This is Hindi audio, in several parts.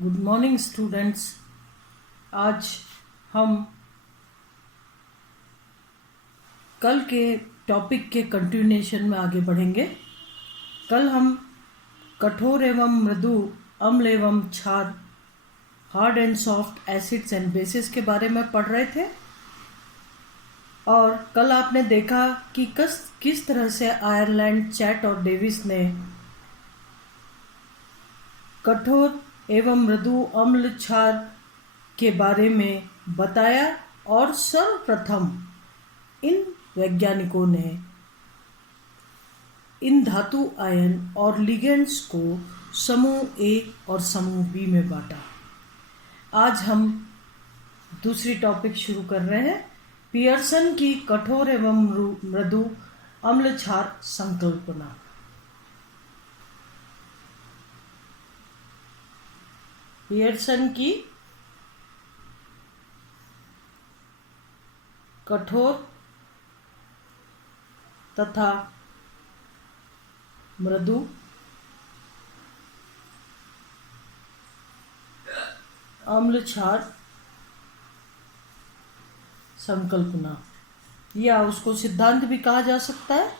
Good morning students. आज हम कल के टॉपिक के कंटिन्यूएशन में आगे बढ़ेंगे। कल हम कठोर एवं मृदु, अम्ल एवं क्षार, hard and soft acids and bases के बारे में पढ़ रहे थे और कल आपने देखा कि किस तरह से आयरलैंड, चैट और डेविस ने कठोर एवं मृदु, अम्ल, क्षार के बारे में बताया और सर्वप्रथम इन वैज्ञानिकों ने इन धातु आयन और लिगेंड्स को समूह ए और समूह बी में बांटा। आज हम दूसरी टॉपिक शुरू कर रहे हैं, पियर्सन की कठोर एवं मृदु अम्ल क्षार संकल्पना। पियर्सन की कठोर तथा मृदु अम्ल क्षार संकल्पना, या उसको सिद्धांत भी कहा जा सकता है।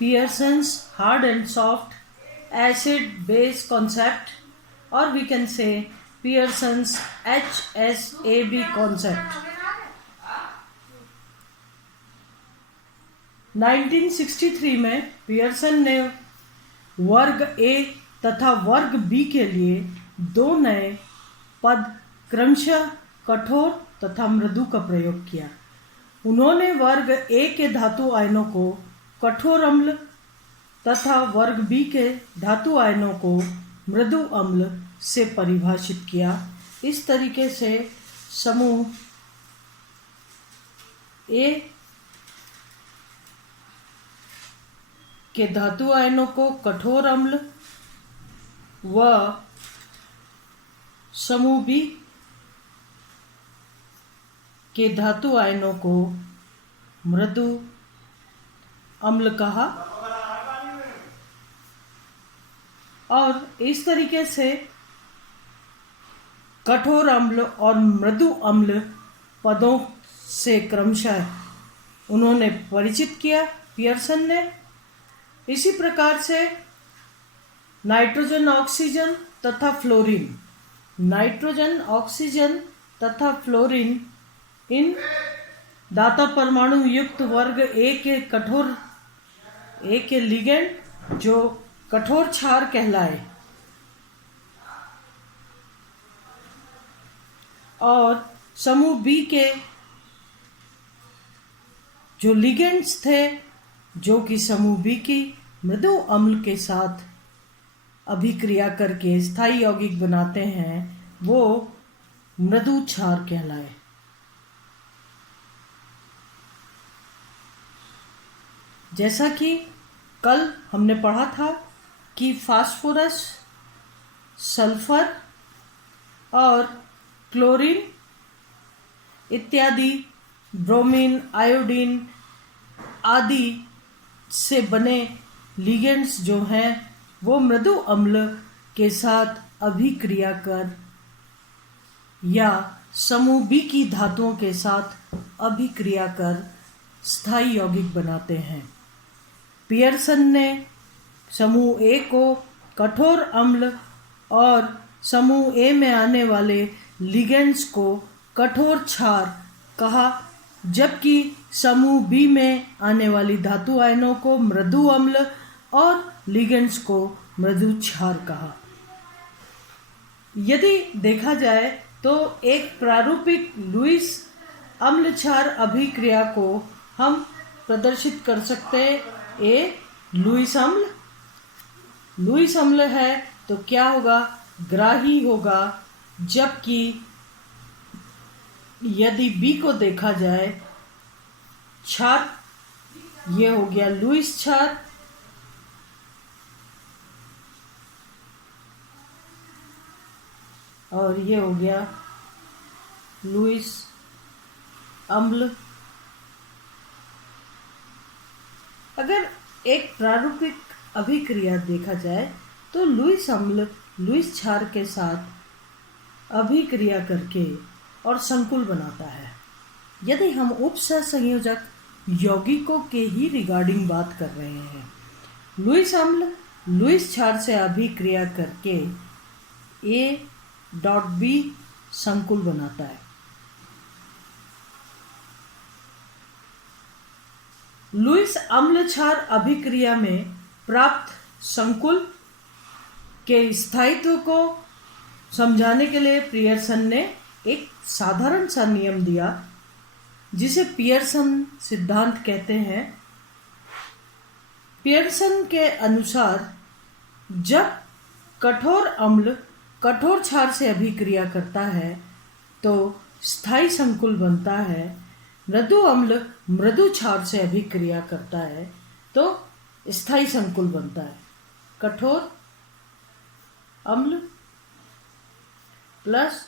Pearson's hard and soft acid base concept, or we can say Pearson's HSAB concept। 1963 में पियर्सन ने वर्ग ए तथा वर्ग बी के लिए दो नए पद क्रमशः कठोर तथा मृदु का प्रयोग किया। उन्होंने वर्ग ए के धातु आयनों को कठोर अम्ल तथा वर्ग बी के धातु आयनों को मृदु अम्ल से परिभाषित किया। इस तरीके से समूह ए के धातु आयनों को कठोर अम्ल व समूह बी के धातु आयनों को मृदु अम्ल कहा, और इस तरीके से कठोर अम्ल और मृदु अम्ल पदों से क्रमशः उन्होंने परिचित किया पियर्सन ने। इसी प्रकार से नाइट्रोजन, ऑक्सीजन तथा फ्लोरीन, नाइट्रोजन, ऑक्सीजन तथा फ्लोरीन इन दाता परमाणु युक्त वर्ग ए के कठोर ए के लिगेंड जो कठोर क्षार कहलाए, और समूह बी के जो लिगेंड्स थे जो कि समूह बी की मृदु अम्ल के साथ अभिक्रिया करके स्थायी यौगिक बनाते हैं, वो मृदु क्षार कहलाए। जैसा कि कल हमने पढ़ा था कि फास्फोरस, सल्फर और क्लोरीन इत्यादि, ब्रोमीन, आयोडीन आदि से बने लिगेंड्स जो हैं वो मृदु अम्ल के साथ अभिक्रिया कर या समूह बी की धातुओं के साथ अभिक्रिया कर स्थायी यौगिक बनाते हैं। पियर्सन ने समूह ए को कठोर अम्ल और समूह ए में आने वाले लिगेंड्स को कठोर क्षार कहा, जबकि समूह बी में आने वाली धातु आयनों को मृदु अम्ल और लिगेंड्स को मृदु क्षार कहा। यदि देखा जाए तो एक प्रारूपिक लुईस अम्ल क्षार अभिक्रिया को हम प्रदर्शित कर सकते हैं। लुईस अम्ल है तो क्या होगा, ग्राही होगा, जबकि यदि बी को देखा जाए क्षार, ये हो गया लुईस क्षार, और ये हो गया लुईस अम्ल। अगर एक प्रारूपिक अभिक्रिया देखा जाए तो लुईस अम्ल लुईस क्षार के साथ अभिक्रिया करके और संकुल बनाता है। यदि हम उपसहसंयोजक यौगिकों के ही रिगार्डिंग बात कर रहे हैं, लुईस अम्ल लुईस क्षार से अभिक्रिया करके A.B संकुल बनाता है। लुईस अम्ल क्षार अभिक्रिया में प्राप्त संकुल के स्थायित्व को समझाने के लिए पियर्सन ने एक साधारण सा नियम दिया जिसे पियर्सन सिद्धांत कहते हैं। पियर्सन के अनुसार जब कठोर अम्ल कठोर क्षार से अभिक्रिया करता है तो स्थायी संकुल बनता है। मृदु अम्ल मृदु क्षार से अभिक्रिया करता है तो स्थायी संकुल बनता है। कठोर अम्ल प्लस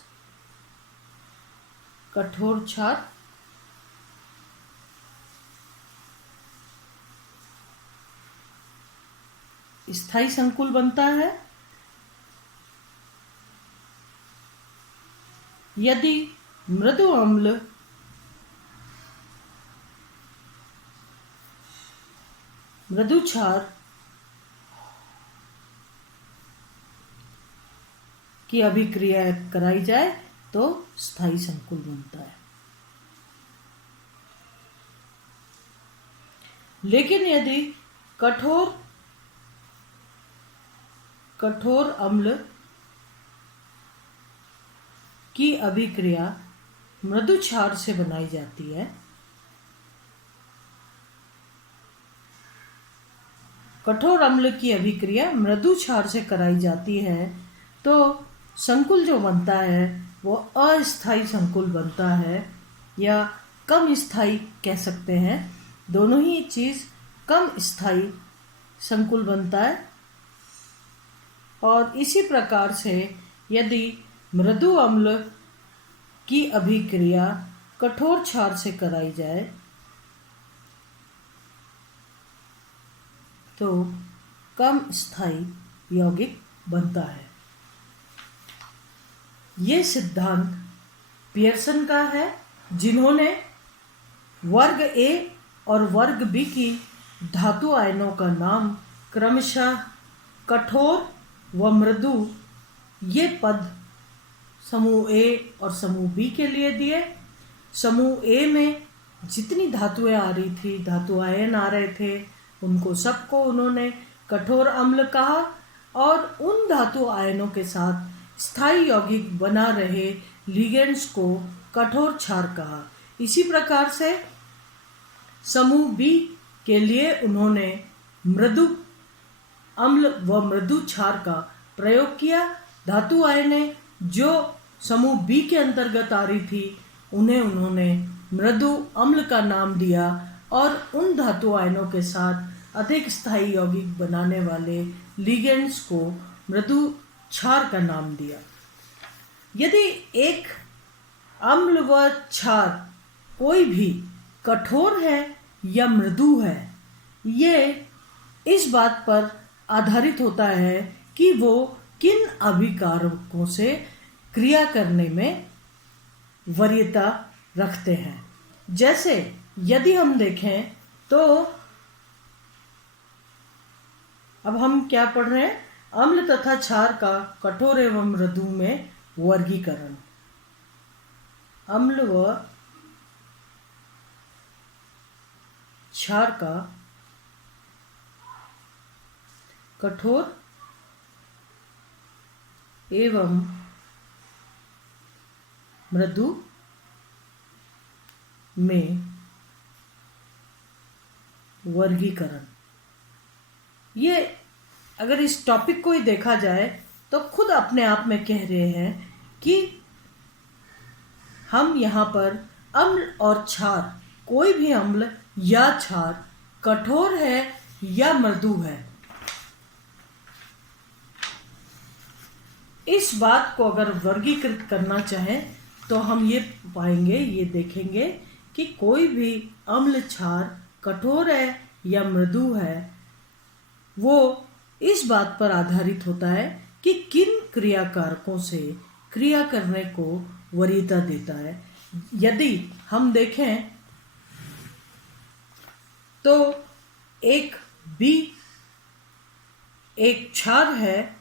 कठोर क्षार स्थायी संकुल बनता है। यदि मृदु अम्ल मृदु क्षार की अभिक्रिया कराई जाए तो स्थायी संकुल बनता है। लेकिन यदि कठोर अम्ल की अभिक्रिया मृदु क्षार से बनाई जाती है, कठोर अम्ल की अभिक्रिया मृदु क्षार से कराई जाती है तो संकुल जो बनता है वो अस्थायी संकुल बनता है या कम स्थायी कह सकते हैं। दोनों ही चीज कम स्थायी संकुल बनता है। और इसी प्रकार से यदि मृदु अम्ल की अभिक्रिया कठोर क्षार से कराई जाए तो कम स्थायी यौगिक बनता है। ये सिद्धांत पियर्सन का है, जिन्होंने वर्ग ए और वर्ग बी की धातु आयनों का नाम क्रमशः कठोर व मृदु ये पद समूह ए और समूह बी के लिए दिए। समूह ए में जितनी धातुएं आ रही थी, धातु आयन आ रहे थे, उनको सबको उन्होंने कठोर अम्ल कहा और उन धातु आयनों के साथ स्थायी यौगिक बना रहे लिगेंड्स को कठोर क्षार कहा। इसी प्रकार से समूह बी के लिए उन्होंने मृदु अम्ल व मृदु क्षार का प्रयोग किया। धातु आयनें जो समूह बी के अंतर्गत आ रही थी उन्हें उन्होंने मृदु अम्ल का नाम दिया और उन धातु आयनों के साथ अधिक स्थायी यौगिक बनाने वाले लिगेंड्स को मृदु क्षार का नाम दिया। यदि एक अम्ल व क्षार कोई भी कठोर है या मृदु है, ये इस बात पर आधारित होता है कि वो किन अभिकारकों से क्रिया करने में वरीयता रखते हैं। जैसे यदि हम देखें तो अब हम क्या पढ़ रहे हैं, अम्ल तथा क्षार का कठोर एवं मृदु में वर्गीकरण। अम्ल व क्षार का कठोर एवं मृदु में वर्गीकरण। ये अगर इस टॉपिक को ही देखा जाए तो खुद अपने आप में कह रहे हैं कि हम यहाँ पर अम्ल और क्षार, कोई भी अम्ल या क्षार कठोर है या मृदु है, इस बात को अगर वर्गीकृत करना चाहें तो हम ये पाएंगे, ये देखेंगे कि कोई भी अम्ल क्षार कठोर है या मृदु है, वो इस बात पर आधारित होता है कि किन क्रिया कारकों से क्रिया करने को वरीयता देता है। यदि हम देखें तो एक क्षार है,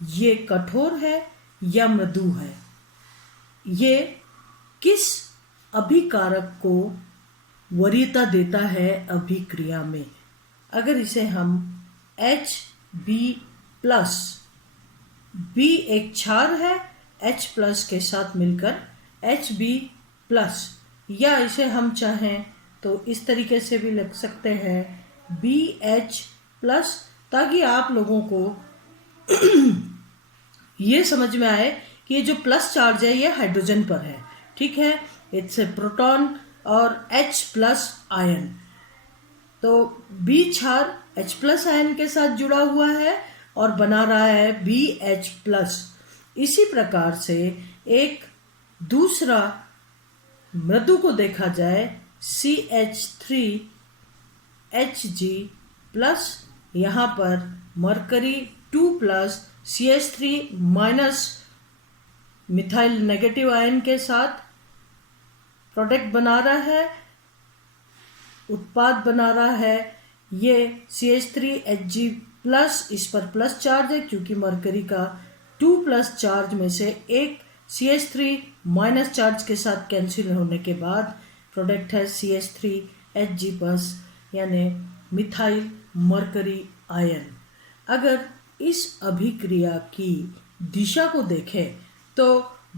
ये कठोर है या मृदु है, ये किस अभिकारक को वरीयता देता है अभिक्रिया में। अगर इसे हम Hb+, B एक क्षार है, H+ के साथ मिलकर Hb+, या इसे हम चाहें तो इस तरीके से भी लिख सकते हैं BH+, ताकि आप लोगों को ये समझ में आए कि ये जो प्लस चार्ज है ये हाइड्रोजन पर है, ठीक है, इट्स ए प्रोटॉन और H+ आयन। तो B क्षार H+ आयन के साथ जुड़ा हुआ है और बना रहा है BH+। इसी प्रकार से एक दूसरा मृदु को देखा जाए CH3Hg+, यहाँ पर mercury 2+ CH3- methyl negative ion के साथ प्रोडक्ट बना रहा है, उत्पाद बना रहा है। ये CH3Hg+, इस पर प्लस चार्ज है क्योंकि मरकरी का 2+ चार्ज में से एक CH3- चार्ज के साथ कैंसिल होने के बाद प्रोडक्ट है CH3Hg+, यानी मिथाइल मरकरी आयन। अगर इस अभिक्रिया की दिशा को देखें तो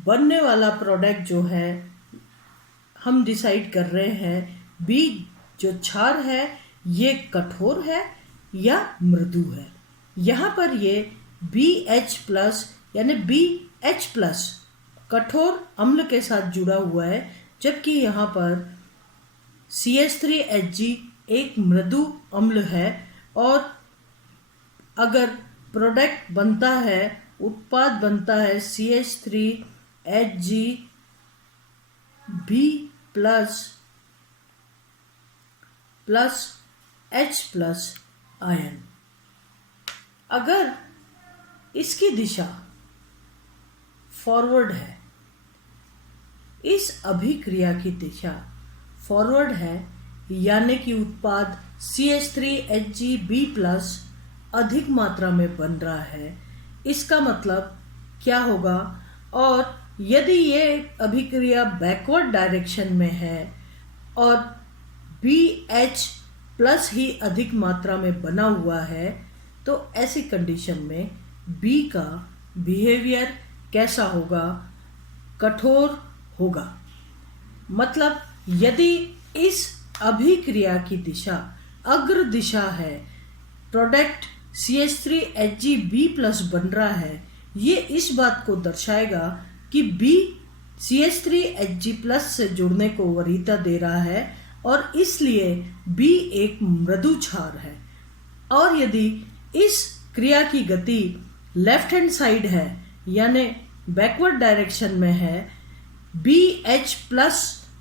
बनने वाला प्रोडक्ट जो है हम डिसाइड कर रहे हैं B जो क्षार है ये कठोर है या मृदु है। यहाँ पर ये BH+ यानी BH+ कठोर अम्ल के साथ जुड़ा हुआ है, जबकि यहाँ पर CH3Hg एक मृदु अम्ल है। और अगर प्रोडक्ट बनता है, उत्पाद बनता है CH3HgB+H+ आयन। अगर इसकी दिशा फॉरवर्ड है, इस अभिक्रिया की दिशा फॉरवर्ड है, यानी कि उत्पाद CH3HgB+ अधिक मात्रा में बन रहा है, इसका मतलब क्या होगा। और यदि ये अभिक्रिया बैकवर्ड डायरेक्शन में है और BH+ ही अधिक मात्रा में बना हुआ है, तो ऐसी कंडीशन में B का बिहेवियर कैसा होगा, कठोर होगा। मतलब यदि इस अभिक्रिया की दिशा अग्र दिशा है, प्रोडक्ट CH3HgB+ बन रहा है, ये इस बात को दर्शाएगा कि B CH3Hg+ से जुड़ने को वरीयता दे रहा है और इसलिए B एक मृदु क्षार है। और यदि इस क्रिया की गति लेफ्ट हैंड साइड है यानी बैकवर्ड डायरेक्शन में है, BH+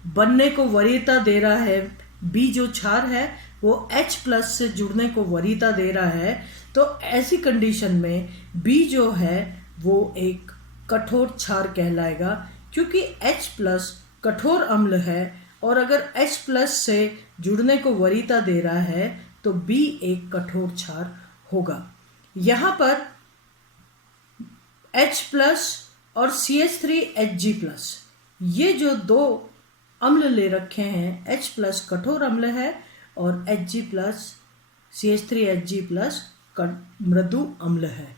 बनने को वरीयता दे रहा है, B जो क्षार है वो H+ से जुड़ने को वरीयता दे रहा है, तो ऐसी कंडीशन में B जो है वो एक कठोर क्षार कहलाएगा, क्योंकि H+ कठोर अम्ल है और अगर H+ से जुड़ने को वरीयता दे रहा है तो B एक कठोर क्षार होगा। यहाँ पर H+ और CH3Hg+, ये जो दो अम्ल ले रखे हैं, H+ कठोर अम्ल है और Hg+ CH3Hg+ मृदु अम्ल है।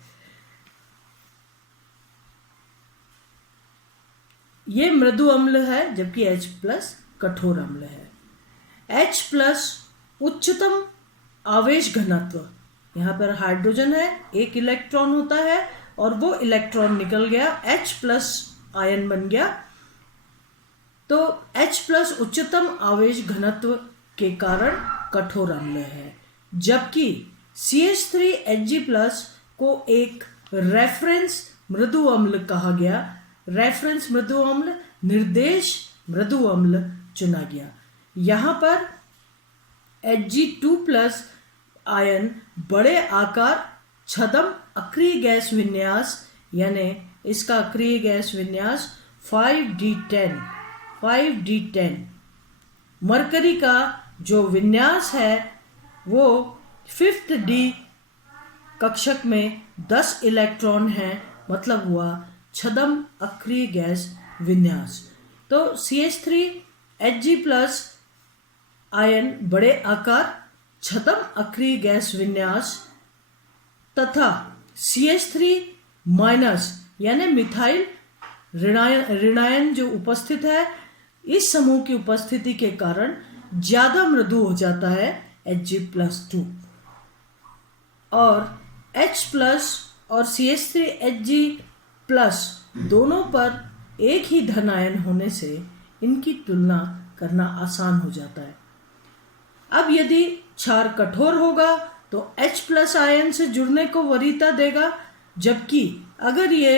ये मृदु अम्ल है जबकि H+ कठोर अम्ल है। H+ उच्चतम आवेश घनत्व, यहाँ पर हाइड्रोजन है, एक इलेक्ट्रॉन होता है और वो इलेक्ट्रॉन निकल गया, H+ आयन बन गया। तो H+ उच्चतम आवेश घनत्व के कारण कठोर अम्ल है, जबकि CH3Hg+ को एक रेफरेंस मृदु अम्ल कहा गया। रेफरेंस मृदु अम्ल निर्देश मृदु अम्ल चुना गया। यहाँ पर Hg2+ आयन बड़े आकार छद्म अक्रिय गैस विन्यास, यानी इसका अक्रिय गैस विन्यास 5d10। मरकरी का जो विन्यास है वो 5th d कक्षक में 10 इलेक्ट्रॉन है, मतलब हुआ छद्म अक्रिय गैस विन्यास। तो CH3Hg+ आयन बड़े आकार छद्म अक्रिय गैस विन्यास तथा CH3- यानी मिथाइल ऋणायन जो उपस्थित है, इस समूह की उपस्थिति के कारण ज्यादा मृदु हो जाता है Hg+2। और H+ और CH3Hg+ दोनों पर एक ही धन आयन होने से इनकी तुलना करना आसान हो जाता है। अब यदि क्षार कठोर होगा तो H+ आयन से जुड़ने को वरीयता देगा, जबकि अगर ये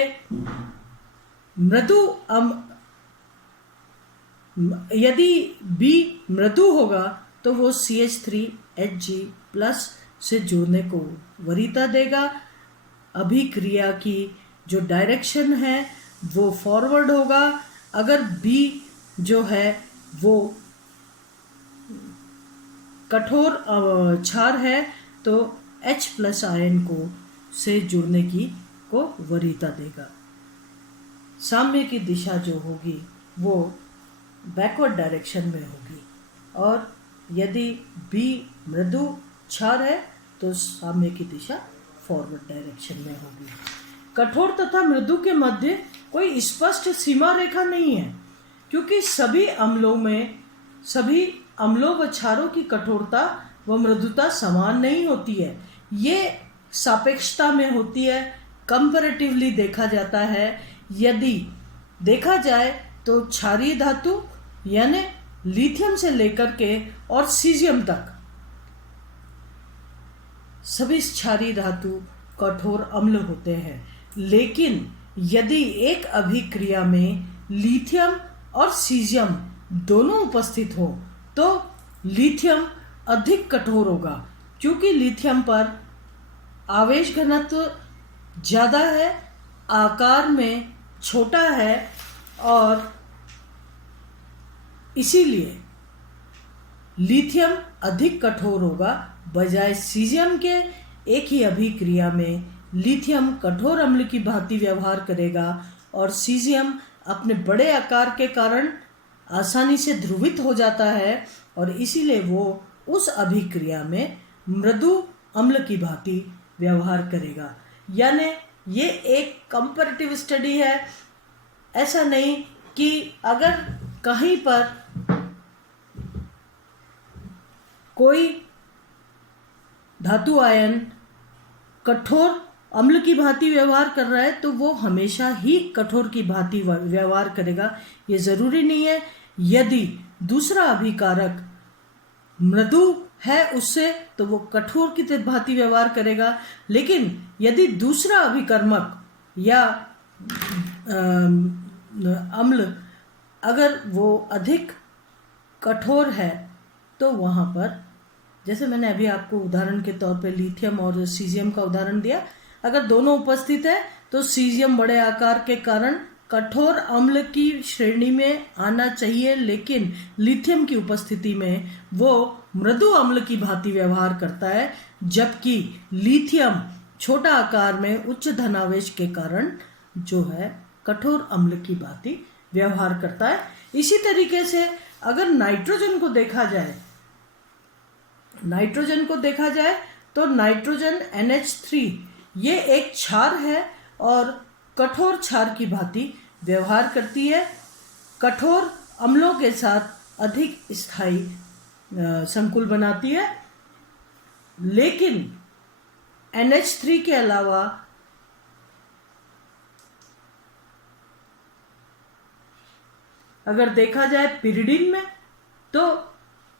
यदि B मृदु होगा तो वो CH3Hg+ से जुड़ने को वरीयता देगा। अभिक्रिया की जो डायरेक्शन है वो फॉरवर्ड होगा। अगर B जो है वो कठोर क्षार है तो H+ आयन को से जुड़ने को वरीयता देगा। साम्य की दिशा जो होगी वो बैकवर्ड डायरेक्शन में होगी, और यदि B मृदु क्षार है तो साम्य की दिशा फॉरवर्ड डायरेक्शन में होगी। कठोर तथा मृदु के मध्य कोई स्पष्ट सीमा रेखा नहीं है, क्योंकि सभी अम्लों व क्षारों की कठोरता व मृदुता समान नहीं होती है। ये सापेक्षता में होती है, कंपैरेटिवली देखा जाता है। यदि देखा जाए तो क्षारीय धातु यानी लिथियम से लेकर के और सीजियम तक सभी क्षारीय धातु कठोर अम्ल होते हैं, लेकिन यदि एक अभिक्रिया में लिथियम और सीजियम दोनों उपस्थित हो तो लिथियम अधिक कठोर होगा, क्योंकि लिथियम पर आवेश घनत्व ज़्यादा है, आकार में छोटा है, और इसीलिए लिथियम अधिक कठोर होगा बजाय सीजियम के। एक ही अभिक्रिया में लिथियम कठोर अम्ल की भांति व्यवहार करेगा और सीजियम अपने बड़े आकार के कारण आसानी से ध्रुवित हो जाता है, और इसीलिए वो उस अभिक्रिया में मृदु अम्ल की भांति व्यवहार करेगा। यानी ये एक कंपैरेटिव स्टडी है। ऐसा नहीं कि अगर कहीं पर कोई धातु आयन कठोर अम्ल की भांति व्यवहार कर रहा है तो वो हमेशा ही कठोर की भांति व्यवहार करेगा, ये जरूरी नहीं है। यदि दूसरा अभिकारक मृदु है उससे तो वो कठोर की भांति व्यवहार करेगा, लेकिन यदि दूसरा अभिकर्मक या अम्ल अगर वो अधिक कठोर है तो वहाँ पर, जैसे मैंने अभी आपको उदाहरण के तौर पे लिथियम और सीजियम का उदाहरण दिया, अगर दोनों उपस्थित है तो सीजियम बड़े आकार के कारण कठोर अम्ल की श्रेणी में आना चाहिए, लेकिन लिथियम की उपस्थिति में वो मृदु अम्ल की भांति व्यवहार करता है, जबकि लिथियम छोटा आकार में उच्च धनावेश के कारण जो है कठोर अम्ल की भांति व्यवहार करता है। इसी तरीके से अगर नाइट्रोजन को देखा जाए तो नाइट्रोजन NH3 ये एक क्षार है और कठोर क्षार की भांति व्यवहार करती है, कठोर अम्लों के साथ अधिक स्थायी संकुल बनाती है। लेकिन NH3 के अलावा अगर देखा जाए पिरिडिन में, तो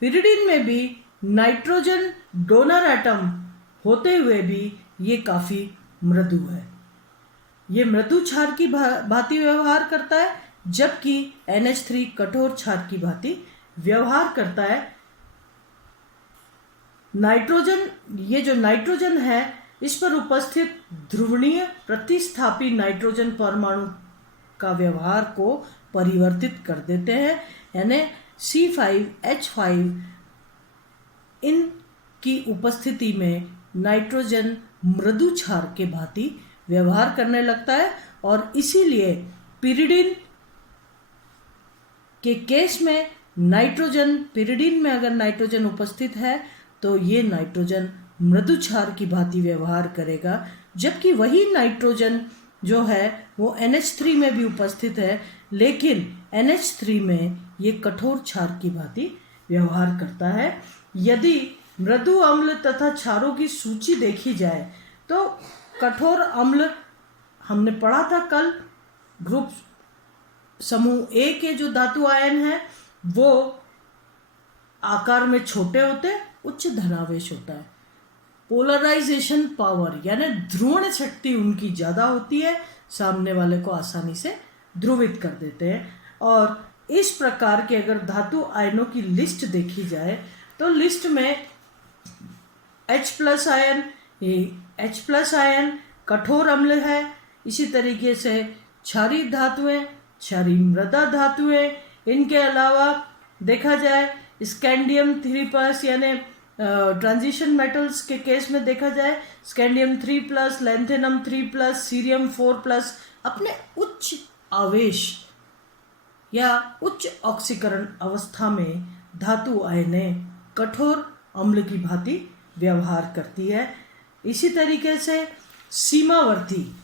पिरिडिन में भी नाइट्रोजन डोनर एटम होते हुए भी ये काफी मृदु है। ये मृदु क्षार की भांति व्यवहार करता है, जबकि NH3 कठोर क्षार की भांति व्यवहार करता है। नाइट्रोजन, ये जो नाइट्रोजन है इस पर उपस्थित ध्रुवणीय प्रतिस्थापी नाइट्रोजन परमाणु का व्यवहार को परिवर्तित कर देते हैं, यानी C5H5 इन की उपस्थिति में नाइट्रोजन मृदु क्षार के भांति व्यवहार करने लगता है और इसीलिए पिरिडिन के केस में नाइट्रोजन, पिरिडिन में अगर नाइट्रोजन उपस्थित है तो ये नाइट्रोजन मृदु क्षार की भांति व्यवहार करेगा, जबकि वही नाइट्रोजन जो है वो NH3 में भी उपस्थित है, लेकिन NH3 में ये कठोर क्षार की भांति व्यवहार करता है। यदि मृदु अम्ल तथा क्षारों की सूची देखी जाए तो कठोर अम्ल हमने पढ़ा था कल, ग्रुप समूह ए के जो धातु आयन हैं वो आकार में छोटे होते, उच्च धनावेश होता है। पोलराइजेशन पावर यानी ध्रुवण शक्ति उनकी ज़्यादा होती है, सामने वाले को आसानी से ध्रुवित कर देते हैं। और इस प्रकार के अगर धातु आयनों की लिस्ट देखी जाए तो लिस्ट में H+ आयन, ये H+ आयन कठोर अम्ल है। इसी तरीके से क्षारीय धातुएं, क्षारीय मृदा धातुएं, इनके अलावा देखा जाए स्कैंडियम 3+ यानी ट्रांजिशन मेटल्स के केस में देखा जाए स्कैंडियम 3+, लैंथेनम 3+, सीरियम 4+, अपने उच्च आवेश या उच्च ऑक्सीकरण अवस्था में धातु आयनें कठोर अम्ल की भांति व्यवहार करती है। इसी तरीके से सीमावर्ती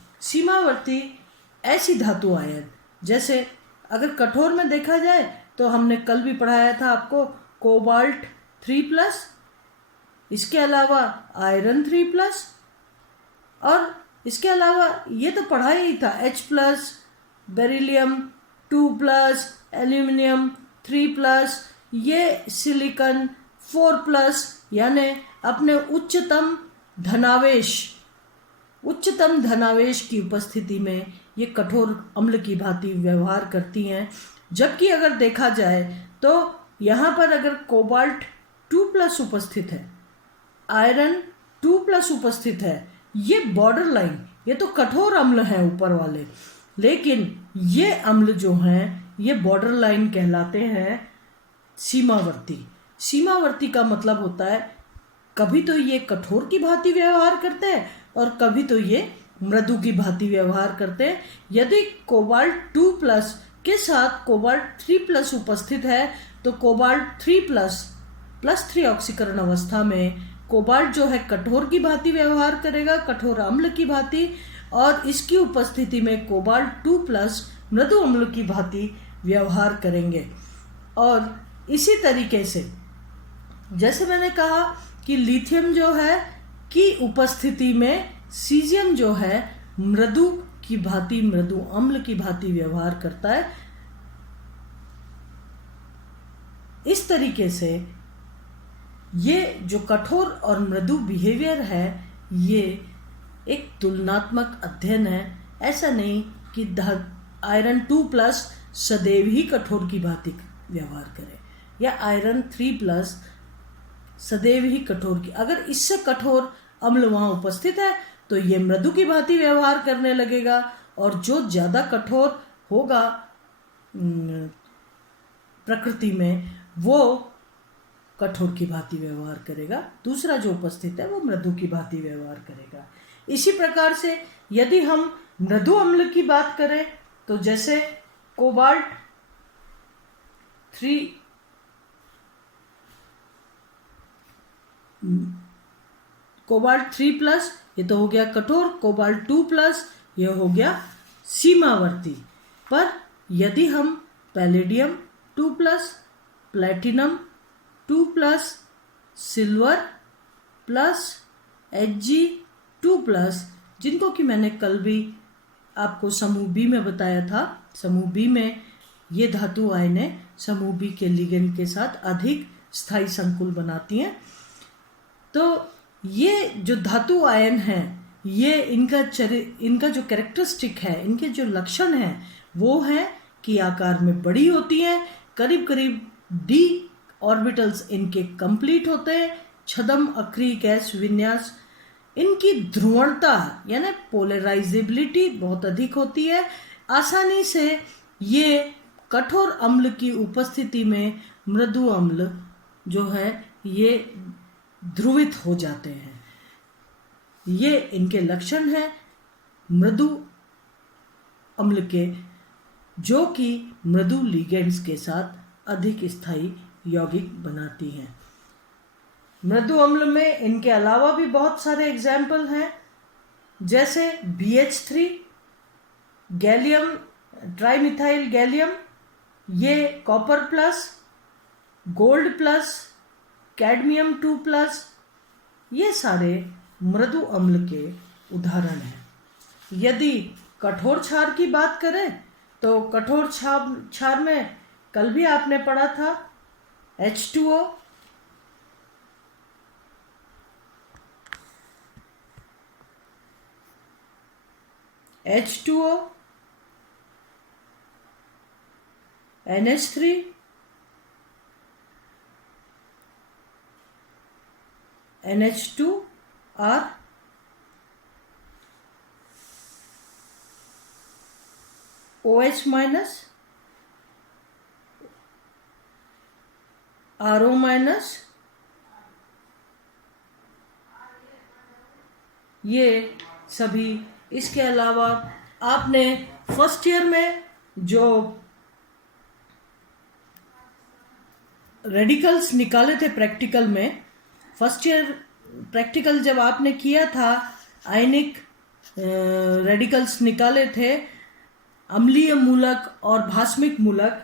ऐसी धातु आयन, जैसे अगर कठोर में देखा जाए तो हमने कल भी पढ़ाया था आपको कोबाल्ट 3+, इसके अलावा आयरन 3+, और इसके अलावा ये तो पढ़ा ही था H+, बेरिलियम 2+, एल्यूमिनियम 3+, ये सिलिकॉन 4+, यानी अपने उच्चतम धनावेश की उपस्थिति में ये कठोर अम्ल की भांति व्यवहार करती हैं। जबकि अगर देखा जाए तो यहाँ पर अगर कोबाल्ट 2+ उपस्थित है, आयरन 2+ उपस्थित है, ये बॉर्डर लाइन, ये तो कठोर अम्ल हैं ऊपर वाले, लेकिन ये अम्ल जो हैं ये बॉर्डर लाइन कहलाते हैं सीमावर्ती का मतलब होता है कभी तो ये कठोर की भांति व्यवहार करते हैं और कभी तो ये मृदु की भांति व्यवहार करते हैं। यदि कोबाल्ट 2+ के साथ कोबाल्ट 3+ उपस्थित है तो कोबाल्ट 3+ +3 ऑक्सीकरण अवस्था में कोबाल्ट जो है कठोर की भांति व्यवहार करेगा, कठोर अम्ल की भांति, और इसकी उपस्थिति में कोबाल्ट 2+ मृदु अम्ल की भांति व्यवहार करेंगे। और इसी तरीके से जैसे मैंने कहा कि लिथियम जो है की उपस्थिति में सीजियम जो है मृदु अम्ल की भांति व्यवहार करता है। इस तरीके से ये जो कठोर और मृदु बिहेवियर है ये एक तुलनात्मक अध्ययन है। ऐसा नहीं कि आयरन 2+ सदैव ही कठोर की भांति व्यवहार करे या आयरन 3+ सदैव ही कठोर की, अगर इससे कठोर अम्ल वहाँ उपस्थित है तो ये मृदु की भांति व्यवहार करने लगेगा, और जो ज़्यादा कठोर होगा प्रकृति में वो कठोर की भांति व्यवहार करेगा, दूसरा जो उपस्थित है वो मृदु की भांति व्यवहार करेगा। इसी प्रकार से यदि हम मृदु अम्ल की बात करें तो जैसे कोबाल्ट 3+ ये तो हो गया कठोर, कोबाल्ट 2+ ये हो गया सीमावर्ती। पर यदि हम palladium 2+, platinum 2+, silver plus Hg2+, जिनको कि मैंने कल भी आपको समूह बी में बताया था, समूह बी में ये धातु आयनें समूह बी के लिगेंड के साथ अधिक स्थायी संकुल बनाती हैं। तो ये जो धातु आयन हैं ये इनका जो कैरेक्टरिस्टिक है, इनके जो लक्षण हैं वो है की आकार में बड़ी होती हैं, करीब करीब d ऑर्बिटल्स इनके कंप्लीट होते हैं। छद्म अक्रिय गैस विन्यास, इनकी ध्रुवणता यानी पोलराइजेबिलिटी बहुत अधिक होती है। आसानी से ये कठोर अम्ल की उपस्थिति में मृदु अम्ल जो है ये ध्रुवित हो जाते हैं। ये इनके लक्षण हैं मृदु अम्ल के, जो कि मृदु लिगेंड्स के साथ अधिक स्थायी यौगिक बनाती हैं। मृदु अम्ल में इनके अलावा भी बहुत सारे एग्जाम्पल हैं, जैसे BH3, गैलियम ट्राइमिथाइल गैलियम, ये copper plus, gold plus, cadmium 2+, ये सारे मृदु अम्ल के उदाहरण हैं। यदि कठोर क्षार की बात करें तो कठोर क्षार में कल भी आपने पढ़ा था H2O, NH3, NH2R, OH-, RO-, ये सभी। इसके अलावा आपने फर्स्ट ईयर में जो रेडिकल्स निकाले थे प्रैक्टिकल में, फर्स्ट ईयर प्रैक्टिकल जब आपने किया था, आयनिक रेडिकल्स निकाले थे अम्लीय मूलक और भास्मिक मूलक,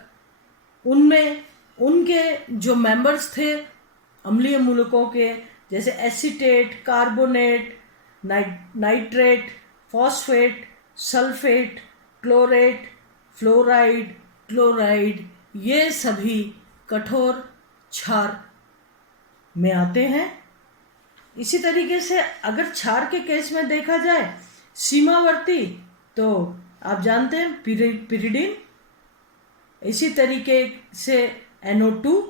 उनमें उनके जो मेंबर्स थे अम्लीय मूलकों के, जैसे acetate, carbonate, nitrate, phosphate, sulphate, chlorate, fluoride, chloride, ये सभी कठोर क्षार में आते हैं। इसी तरीके से अगर क्षार के केस में देखा जाए सीमावर्ती, तो आप जानते हैं पिरिडीन। इसी तरीके से NO2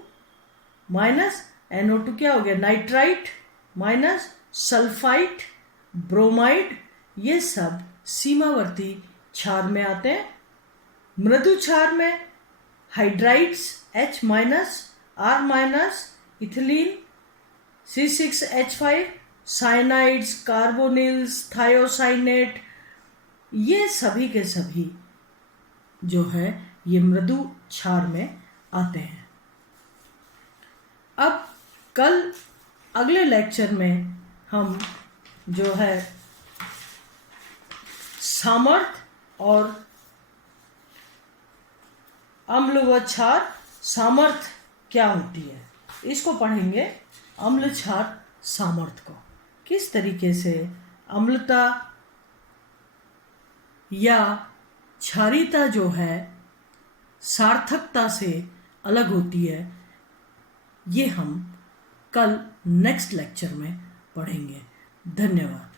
माइनस, NO2 क्या हो गया, नाइट्राइट माइनस, सल्फाइट, ब्रोमाइड, ये सब सीमावर्ती क्षार में आते हैं। मृदु क्षार में hydrides H-, R-, ethylene C6H5, cyanides, carbonyls, thiocyanate, ये सभी के सभी जो है ये मृदु क्षार में आते हैं। अब कल अगले लेक्चर में हम जो है सामर्थ्य और अम्ल व क्षार सामर्थ्य क्या होती है, इसको पढ़ेंगे। अम्ल क्षार सामर्थ्य को किस तरीके से अम्लता या क्षारीयता जो है सार्थकता से अलग होती है, ये हम कल नेक्स्ट लेक्चर में पढ़ेंगे। धन्यवाद।